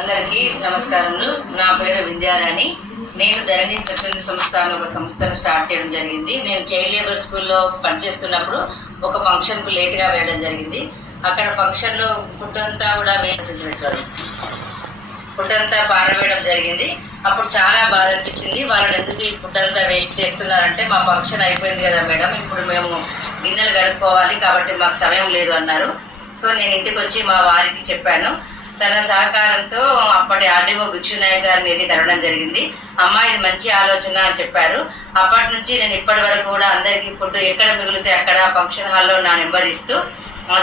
అందరికీ నమస్కారములు. నా పేరు విద్యారాణి. నేను ధరణి స్వచ్ఛంద సంస్థ అని ఒక సంస్థను స్టార్ట్ చేయడం జరిగింది. నేను చైల్డ్ లేబర్ స్కూల్లో పనిచేస్తున్నప్పుడు ఒక ఫంక్షన్కు లేట్గా వేయడం జరిగింది. అక్కడ ఫంక్షన్లో ఫుడ్ అంతా కూడా ఫుడ్ అంతా పారవేయడం జరిగింది. అప్పుడు చాలా బాధ అనిపించింది. వాళ్ళని ఎందుకు ఈ ఫుడ్ అంతా వేస్ట్ చేస్తున్నారంటే, మా ఫంక్షన్ అయిపోయింది కదా మేడం, ఇప్పుడు మేము గిన్నెలు గడుపుకోవాలి కాబట్టి మాకు సమయం లేదు అన్నారు. సో నేను ఇంటికి వచ్చి మా వారికి చెప్పాను. తన సహకారంతో అప్పటి ఆర్డీఓ భిక్షునాయక్ గారిని ఇది కలవడం జరిగింది. అమ్మ, ఇది మంచి ఆలోచన అని చెప్పారు. అప్పటి నుంచి నేను ఇప్పటి వరకు కూడా అందరికీ ఫుడ్ ఎక్కడ మిగిలితే అక్కడ ఫంక్షన్ హాల్లో నా నెంబర్ ఇస్తూ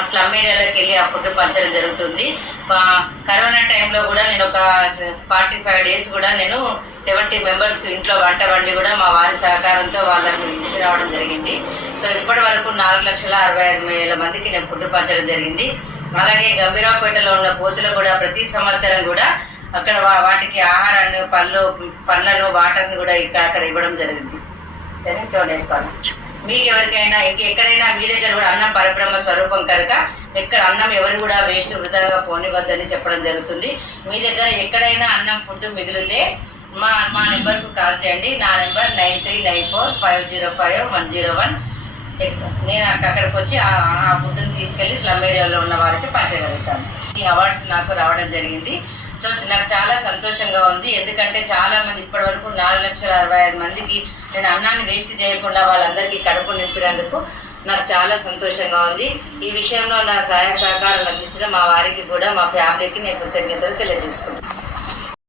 స్లమ్ ఏరియాలోకి వెళ్ళి ఆ ఫుడ్ పంచడం జరుగుతుంది. కరోనా టైంలో కూడా నేను ఒక 45 days కూడా నేను 70 members ఇంట్లో వంట వండి కూడా మా వారి సహకారంతో వాళ్ళకి ఇచ్చి రావడం జరిగింది. సో ఇప్పటి వరకు 4,65,000 మందికి నేను ఫుడ్ పంచడం జరిగింది. అలాగే గంభీరావుపేటలో ఉన్న కోతులు కూడా ప్రతి సంవత్సరం కూడా అక్కడ వాటికి ఆహారాన్ని, పండ్లను, వాటర్ని కూడా అక్కడ ఇవ్వడం జరిగింది. మీకు ఎవరికైనా ఇంకెక్కడైనా మీ దగ్గర కూడా అన్నం పరబ్రహ్మ స్వరూపం కనుక ఎక్కడ అన్నం ఎవరు కూడా వేస్ట్ వృధాగా పోనివద్దని చెప్పడం జరుగుతుంది. మీ దగ్గర ఎక్కడైనా అన్నం ఫుడ్ మిగిలితే మా నెంబర్కు కాల్ చేయండి. నా నెంబర్ 9394505101. నేను అక్కడికి వచ్చి ఆ ఫుడ్ని తీసుకెళ్లి స్లమ్ ఏరియాలో ఉన్న వారికి పంచగలుగుతాను. ఈ అవార్డ్స్ నాకు రావడం జరిగింది. సో నాకు చాలా సంతోషంగా ఉంది. ఎందుకంటే చాలా మంది ఇప్పటి వరకు 4,65,000 మందికి నేను అన్నాన్ని వేస్ట్ చేయకుండా వాళ్ళందరికీ కడుపు నింపినందుకు నాకు చాలా సంతోషంగా ఉంది. ఈ విషయంలో నా సహాయ సహకారాలు అందించిన మా వారికి కూడా, మా ఫ్యామిలీకి నేను కృతజ్ఞతలు తెలియజేసుకుంటాను.